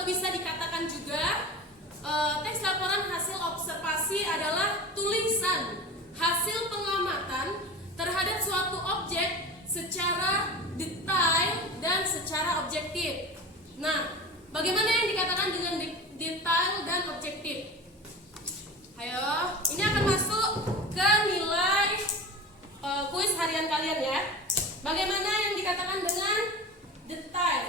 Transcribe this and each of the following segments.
atau bisa dikatakan juga teks laporan hasil observasi adalah tulisan hasil pengamatan terhadap suatu objek secara detail dan secara objektif. Nah, bagaimana yang dikatakan dengan detail dan objektif? Ayo, ini akan masuk ke nilai kuis harian kalian ya. Bagaimana yang dikatakan dengan detail?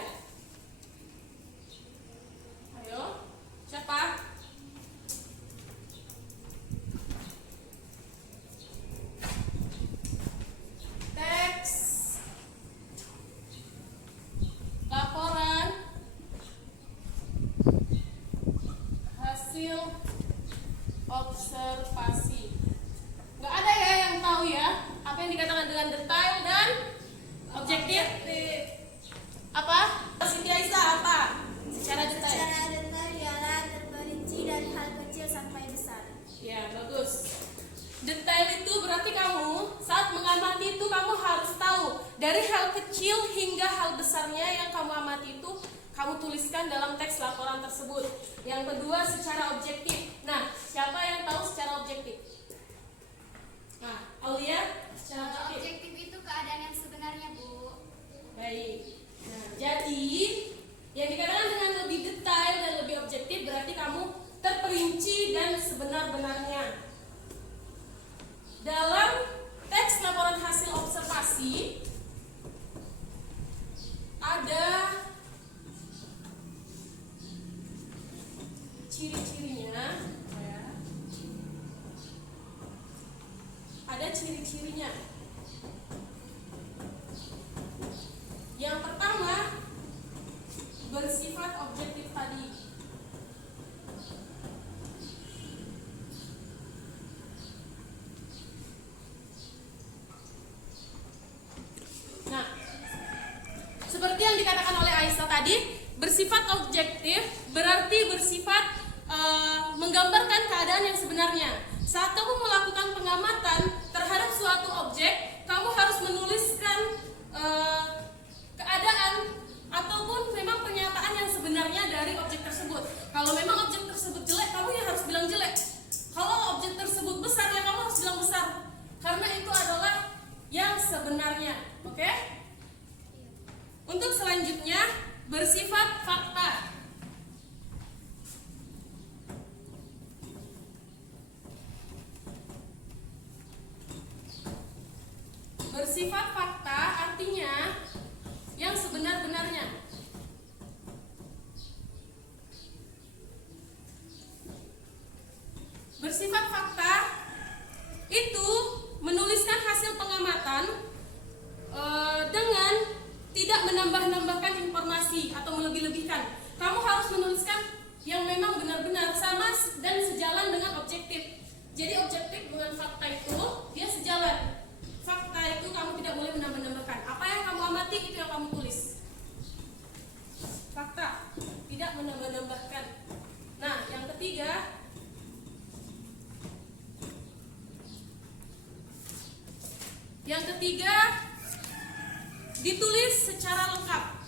Ayo, siapa? Teks laporan hasil observasi. Nggak ada ya yang tahu ya apa yang dikatakan dengan detail dan objektif? Apa? Siti Aisyah, apa? Secara detail. Secara detail ialah terperinci dari hal kecil sampai besar. Ya, bagus. Detail itu berarti kamu saat mengamati itu kamu harus tahu dari hal kecil hingga hal besarnya yang kamu amati itu kamu tuliskan dalam teks laporan tersebut. Yang kedua, secara objektif. Nah, siapa yang tahu secara objektif? Nah, Aulia, secara objektif. Objektif itu keadaan yang sebenarnya, Bu. Baik. Nah, jadi yang dikatakan dengan lebih detail dan lebih objektif berarti kamu terperinci dan sebenar-benarnya. Dalam teks laporan hasil observasi ada ciri-cirinya. Ada ciri-cirinya. Yang pertama, bersifat objektif tadi. Nah, seperti yang dikatakan oleh Aisyah tadi, bersifat objektif berarti bersifat menggambarkan keadaan yang sebenarnya. Saat kamu melakukan pengamatan terhadap suatu objek, kamu harus menuliskan keadaan ataupun memang pernyataan yang sebenarnya dari objek tersebut. Kalau memang objek tersebut jelek, kamu ya harus bilang jelek. Kalau objek tersebut besar, ya kamu harus bilang besar. Karena itu adalah yang sebenarnya. Oke? Untuk selanjutnya, bersifat fakta. Bersifat fakta artinya yang sebenar-benarnya. Bersifat fakta itu menuliskan hasil pengamatan dengan tidak menambah-nambahkan informasi atau melebih-lebihkan. Kamu harus menuliskan yang memang benar-benar sama dan sejalan dengan objektif. Jadi objektif dengan fakta itu dia sejalan. Fakta itu kamu tidak boleh menambah-nambahkan. Apa yang kamu amati itu yang kamu tulis. Fakta, tidak menambah-nambahkan. Nah, yang ketiga, ditulis secara lengkap.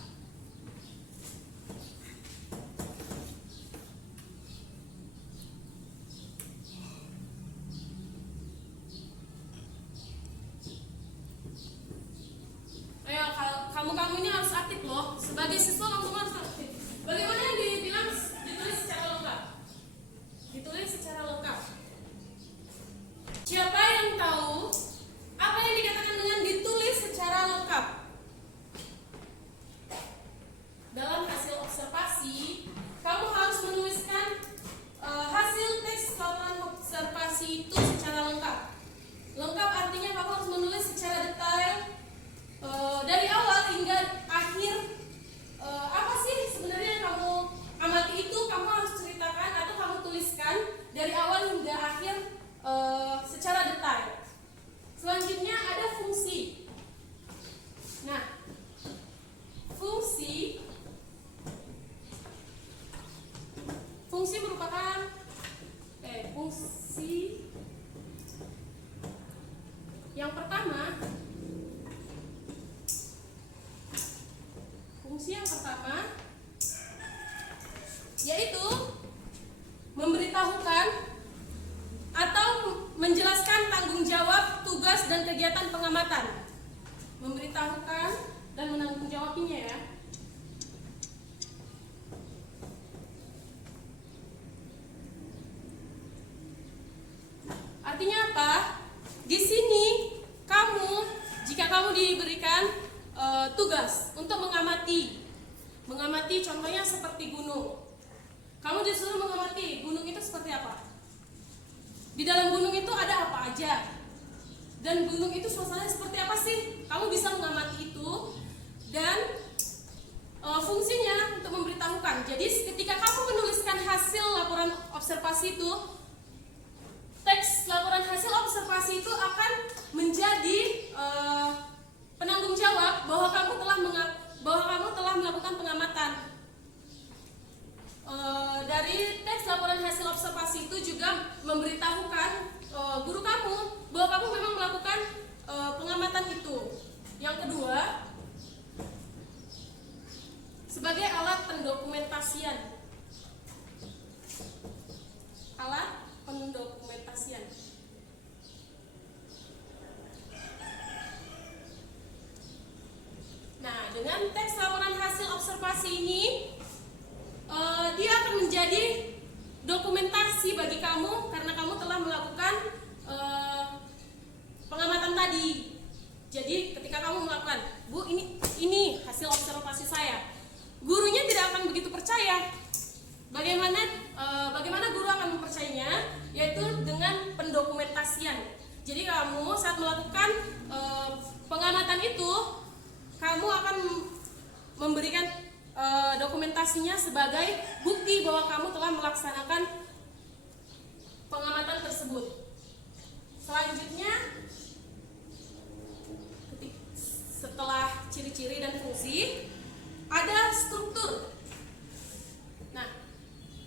Ayo, kamu ini harus aktif loh. Sebagai siswa kamu harus aktif. Bagaimana yang dibilang ditulis secara lengkap? Ditulis secara lengkap. Siapa yang tahu apa yang dikatakan dengan ditulis secara lengkap? Dalam hasil observasi, kamu harus menuliskan hasil teks laporan observasi itu secara lengkap. Lengkap artinya kamu harus menulis secara detail dari awal hingga akhir. Apa sih sebenarnya yang kamu amati itu kamu harus ceritakan atau kamu tuliskan dari awal hingga akhir secara detail. Selanjutnya ada fungsi. Nah, fungsi merupakan fungsi yang pertama. Fungsi yang pertama yaitu memberitahukan atau menjelaskan tanggung jawab, tugas, dan kegiatan pengamatan. Memberitahukan dan menanggung jawabnya ya. Artinya apa? Di sini jika kamu diberikan tugas untuk mengamati contohnya seperti gunung. Kamu disuruh mengamati gunung itu seperti apa? Di dalam gunung itu ada apa aja? Dan gunung itu suasananya seperti apa sih? Kamu bisa mengamati itu dan fungsinya untuk memberitahukan. Jadi ketika kamu menuliskan hasil laporan observasi itu, teks laporan hasil observasi itu akan menjadi penanggung jawab bahwa kamu telah melakukan pengamatan. Dari teks laporan hasil observasi itu juga memberitahukan guru kamu bahwa kamu memang melakukan pengamatan itu. Yang kedua, sebagai alat pendokumentasian. Alat pendokumentasian. Nah, dengan teks laporan hasil observasi ini, dia akan menjadi dokumentasi bagi kamu karena kamu telah melakukan pengamatan tadi. Jadi ketika kamu melakukan, Bu, ini hasil observasi saya, gurunya tidak akan begitu percaya. Bagaimana guru akan mempercayainya? Yaitu dengan pendokumentasian. Jadi kamu saat melakukan pengamatan itu, kamu akan memberikan dokumentasinya sebagai bukti bahwa kamu telah melaksanakan pengamatan tersebut. Selanjutnya, setelah ciri-ciri dan fungsi, ada struktur. Nah,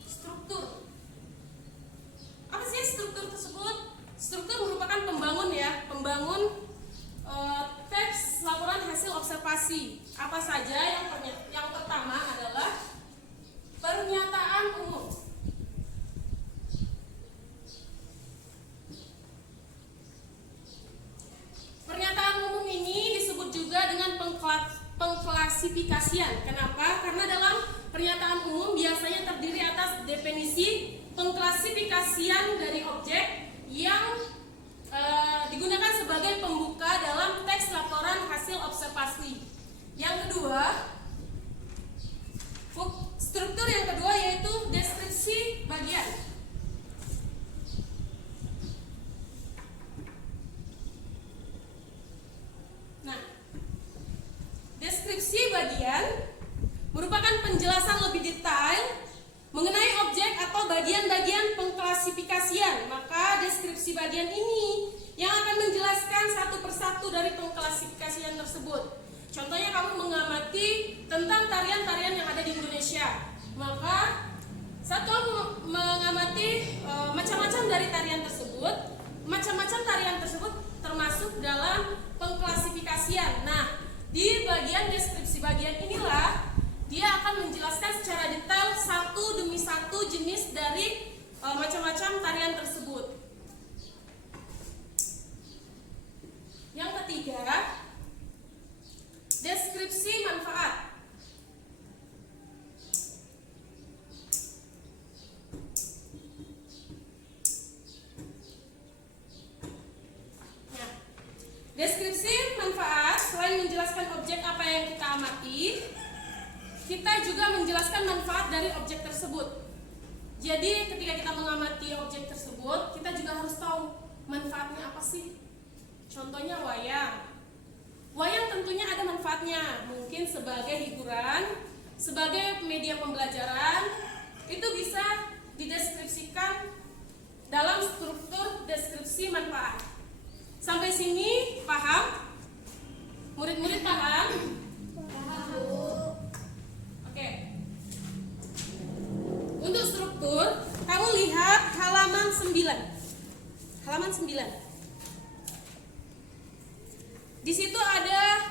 struktur. Apa sih struktur tersebut? Struktur merupakan pembangun teks laporan hasil observasi. Apa saja? Yang pertama adalah pernyataan umum. Pernyataan umum ini disebut juga dengan pengklasifikasian. Kenapa? Karena dalam pernyataan umum biasanya terdiri atas definisi, pengklasifikasian dari objek yang digunakan sebagai pembuka dalam teks laporan hasil observasi. Yang kedua, struktur yang kedua yaitu deskripsi bagian. Nah, deskripsi bagian merupakan penjelasan lebih detail mengenai objek atau bagian-bagian pengklasifikasian. Maka deskripsi bagian ini yang akan menjelaskan satu persatu dari pengklasifikasian tersebut. Contohnya kamu mengamati tentang tarian-tarian yang ada di Indonesia. Maka saat kamu mengamati macam-macam dari tarian tersebut, macam-macam tarian tersebut termasuk dalam pengklasifikasian. Nah, di bagian deskripsi bagian inilah dia akan menjelaskan secara detail satu demi satu jenis dari macam-macam tarian tersebut. Yang ketiga, deskripsi manfaat. Nah, deskripsi manfaat selain menjelaskan objek apa yang kita amati, kita juga menjelaskan manfaat dari objek tersebut. Jadi ketika kita mengamati objek tersebut, kita juga harus tahu manfaatnya apa sih. Contohnya wayang. Wayang tentunya ada manfaatnya, mungkin sebagai hiburan, sebagai media pembelajaran. Itu bisa dideskripsikan dalam struktur deskripsi manfaat. Sampai sini paham? Murid-murid paham? Oke. Untuk struktur, kamu lihat halaman 9. Halaman 9. Di situ ada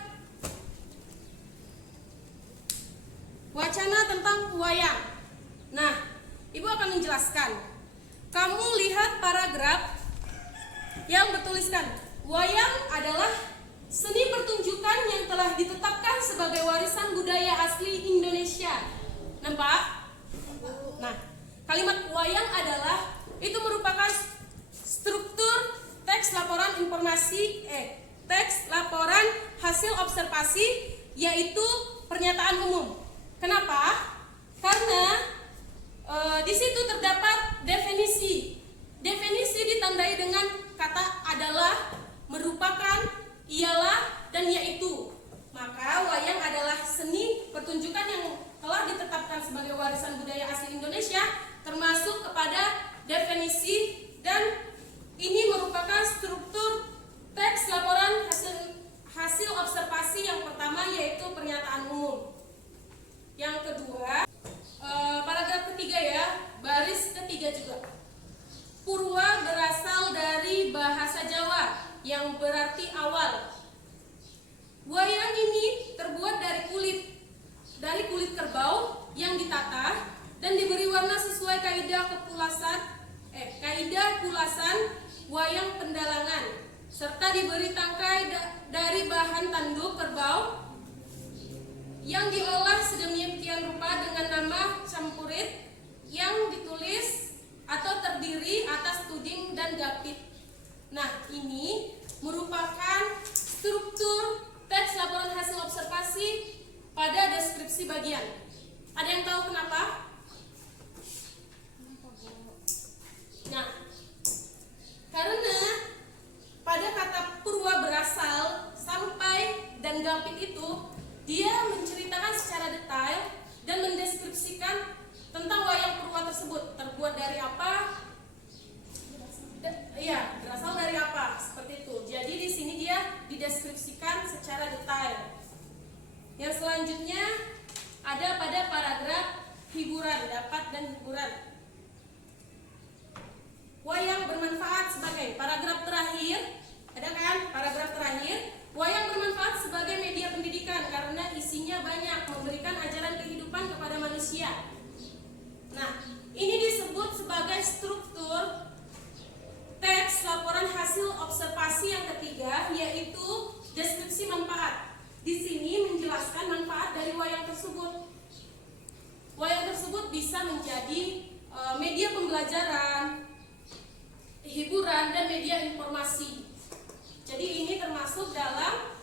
wacana tentang wayang. Nah, Ibu akan menjelaskan. Kamu lihat paragraf yang bertuliskan wayang adalah seni pertunjukan yang telah ditetapkan sebagai warisan budaya asli Indonesia. Nampak? Nah, kalimat wayang adalah itu merupakan struktur teks laporan teks laporan hasil observasi, yaitu pernyataan umum. Kenapa? Karena di situ terdapat definisi. Definisi ditandai dengan kata adalah, merupakan, ialah, dan yaitu. Maka wayang adalah seni pertunjukan yang telah ditetapkan sebagai warisan budaya asli Indonesia, termasuk kepada definisi, dan ini merupakan struktur teks laporan hasil observasi yang pertama, yaitu pernyataan umum. Yang kedua, paragraf ketiga ya, baris ketiga juga. Purwa berasal dari bahasa Jawa yang berarti awal. Wayang ini terbuat dari kulit kerbau yang ditata dan diberi warna sesuai kaidah kulasan wayang pendalangan, serta diberi tangkai dari bahan tanduk kerbau yang diolah sedemikian rupa dengan nama campurit yang ditulis atau terdiri atas tuding dan gapit. Nah, ini merupakan struktur teks laporan hasil observasi pada deskripsi bagian. Ada yang tahu kenapa? Nah, karena pada kata purwa berasal, sampai, dan gapit itu, dia menceritakan secara detail dan mendeskripsikan tentang wayang purwa tersebut. Terbuat dari apa? Berasal dari apa? Seperti itu. Jadi di sini dia dideskripsikan secara detail. Yang selanjutnya ada pada paragraf hiburan, dapat dan hiburan. Wayang bermanfaat sebagai paragraf terakhir. Ada kan paragraf terakhir? Wayang bermanfaat sebagai media pendidikan karena isinya banyak, memberikan ajaran kehidupan kepada manusia. Nah, ini disebut sebagai struktur teks laporan hasil observasi yang ketiga, yaitu deskripsi manfaat. Di sini menjelaskan manfaat dari wayang tersebut. Wayang tersebut bisa menjadi media pembelajaran, hiburan, dan media informasi. Jadi ini termasuk dalam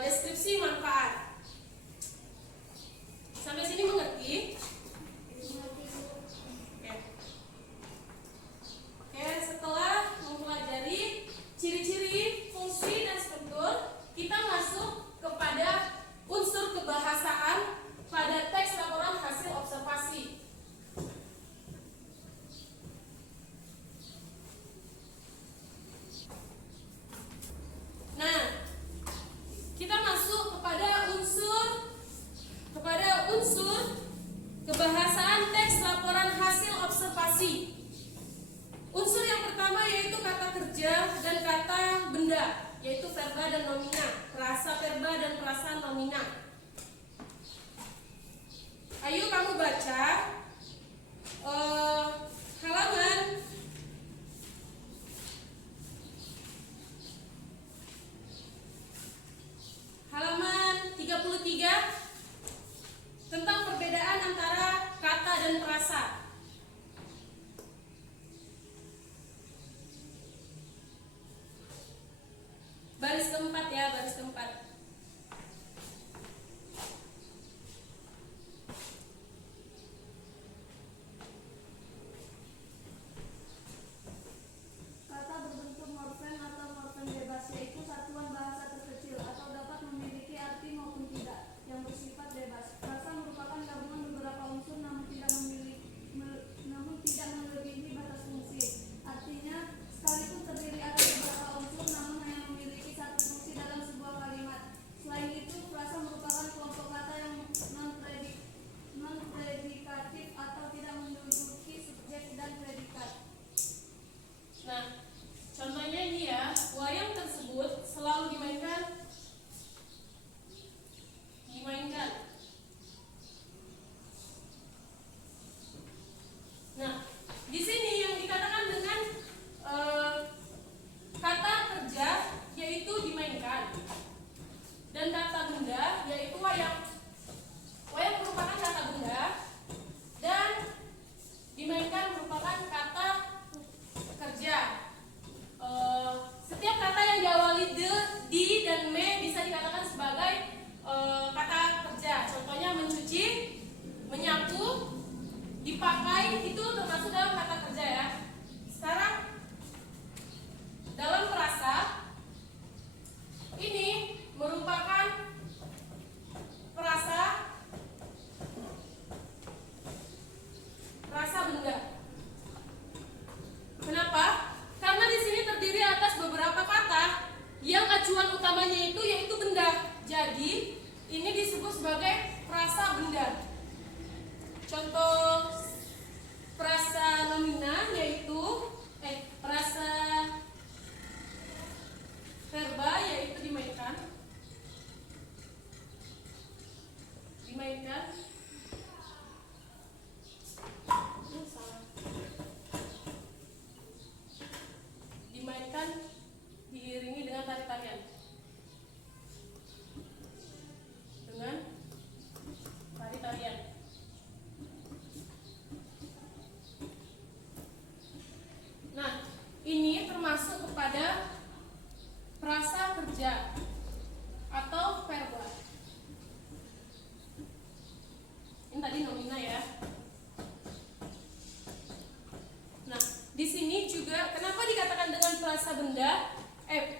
deskripsi manfaat. Sampai sini mengerti? Oke, setelah mempelajari ciri-ciri, fungsi, dan struktur, kita masuk kepada unsur kebahasaan pada teks laporan hasil observasi. Nah, kita masuk kepada unsur kebahasaan teks laporan hasil observasi. Unsur yang pertama yaitu kata kerja dan kata benda, yaitu verba dan nomina, frasa verba dan frasa nomina. Ayo kamu baca halaman 33 tentang perbedaan antara kata dan frasa. Baris keempat ya, baris keempat. Kata berbentuk morfem atau morfem bebas, yaitu satuan bahasa terkecil atau dapat memiliki arti maupun tidak yang bersifat bebas. Frasa merupakan gabungan beberapa unsur namun tidak memiliki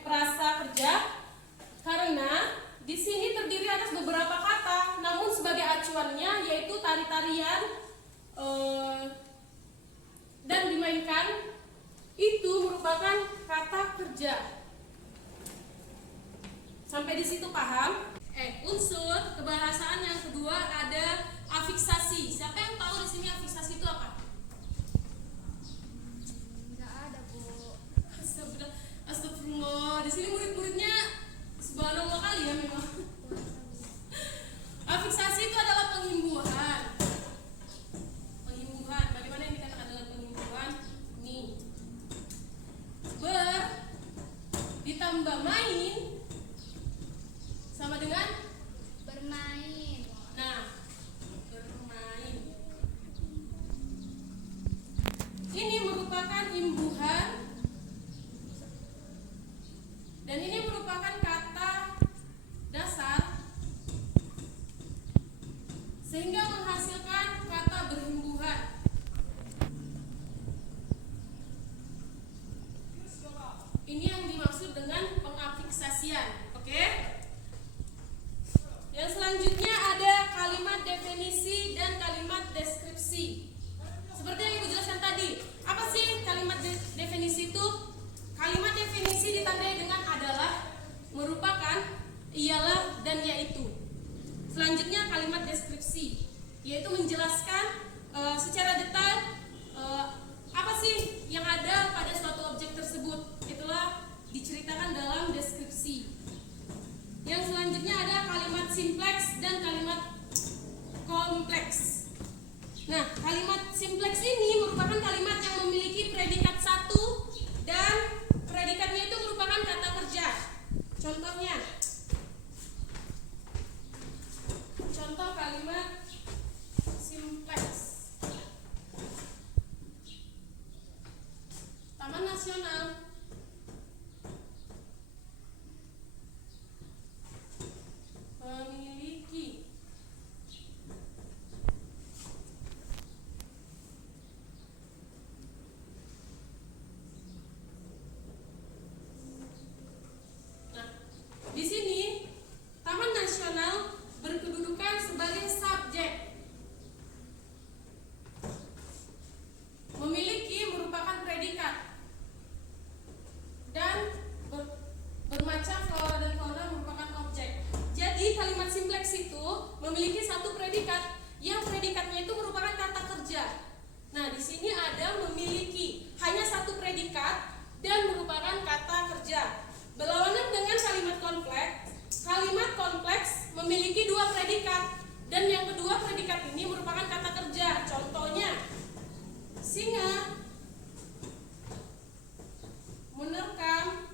prasa kerja karena di sini terdiri atas beberapa kata, namun sebagai acuannya yaitu tari-tarian dan dimainkan itu merupakan kata kerja. Sampai di situ paham? Unsur kebahasaan yang kedua ada afiksasi. Siapa yang tahu di sini afiksasi itu apa? Nggak ada, Bu. Astagfirullah. Di sini murid-muridnya subhanallah kali ya memang. Afiksasi itu adalah pengimbuhan. Pengimbuhan. Bagaimana yang dikatakan dengan pengimbuhan? Nih. Ber ditambah main sama dengan Bermain. nah, bermain. Ini merupakan imbuhan dan ini merupakan kata dasar sehingga menghasilkan kata berimbuhan. Ini yang dimaksud dengan pengafiksasian, oke? Yang selanjutnya ada kalimat definisi dan kalimat deskripsi. Seperti yang Ibu jelaskan tadi, apa sih kalimat definisi itu? Kalimat definisi ditandai dengan adalah, merupakan, ialah, dan yaitu. Selanjutnya kalimat deskripsi, yaitu menjelaskan secara detail apa sih yang ada pada suatu objek tersebut. Itulah diceritakan dalam deskripsi. Yang selanjutnya ada kalimat simpleks dan kalimat kompleks. Nah, kalimat simpleks ini merupakan kalimat yang memiliki predikat satu dan predikatnya itu merupakan kata kerja. Contohnya, contoh kalimat simpleks. Taman Nasional. Memiliki. Nah, di sini Taman Nasional berkedudukan sebagai subjek. Memiliki merupakan predikat. Dan bermacam flora dan fauna merupakan objek. Jadi kalimat simpleks itu memiliki satu predikat, yang predikatnya itu merupakan kata kerja. Nah, di sini ada memiliki, hanya satu predikat dan merupakan kata kerja. Berlawanan dengan kalimat kompleks memiliki dua predikat dan yang kedua predikat ini merupakan kata kerja. Contohnya, singa menerkam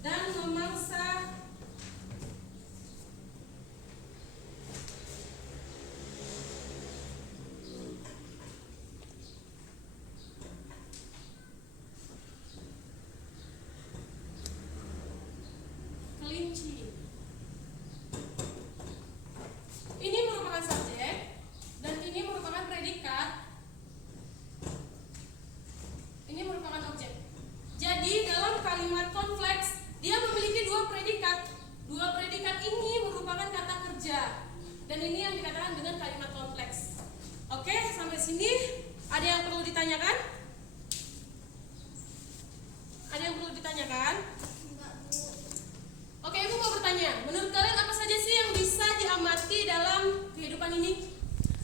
dan memangsa kelinci. Ini merupakan subjek dan ini merupakan predikat. Ini merupakan objek. Jadi dalam kalimat kompleks dia memiliki dua predikat. Dua predikat ini merupakan kata kerja. Dan ini yang dikatakan dengan kalimat kompleks. Oke, sampai sini ada yang perlu ditanyakan? Ada yang perlu ditanyakan? Enggak, Bu. Oke, Ibu mau bertanya. Menurut kalian apa saja sih yang bisa diamati dalam kehidupan ini?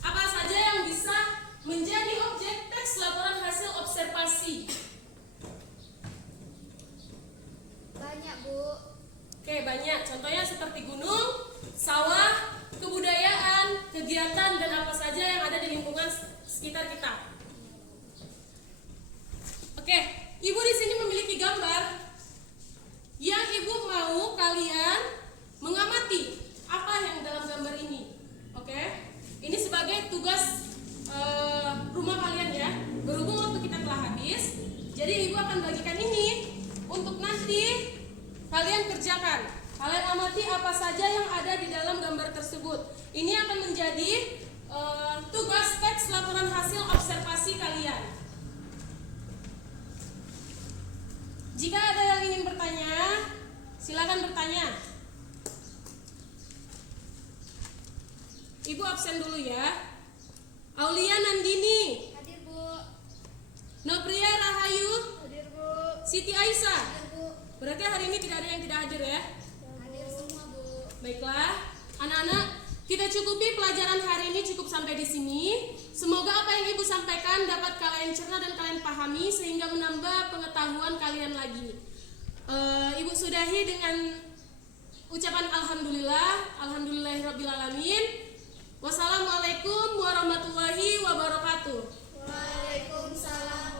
Apa saja yang bisa menjadi objek teks laporan hasil observasi? Banyak, Bu. Oke, banyak. Contohnya seperti gunung, sawah, kebudayaan, kegiatan, dan apa saja yang ada di lingkungan sekitar kita. Oke, Ibu di sini memiliki gambar yang Ibu mau kalian mengamati apa yang dalam gambar ini. Oke, ini sebagai tugas rumah kalian ya. Berhubung waktu kita telah habis, jadi Ibu akan bagikan ini untuk nanti kalian kerjakan. Kalian amati apa saja yang ada di dalam gambar tersebut. Ini akan menjadi tugas teks laporan hasil observasi kalian. Jika ada yang ingin bertanya, silakan bertanya. Ibu absen dulu ya. Aulia Nandini, Hadir, Bu. Nopria Rahayu, Hadir, Bu. Siti Aisyah. Hadir, Bu. Berarti hari ini tidak ada yang tidak hadir ya. Hadir semua, Bu. Baiklah, anak-anak, kita cukupi pelajaran hari ini cukup sampai di sini. Semoga apa yang Ibu sampaikan dapat kalian cerna dan kalian pahami sehingga menambah pengetahuan kalian lagi. Ibu sudahi dengan ucapan alhamdulillah, alhamdulillahirabbil alamin. Wassalamualaikum warahmatullahi wabarakatuh. Waalaikumsalam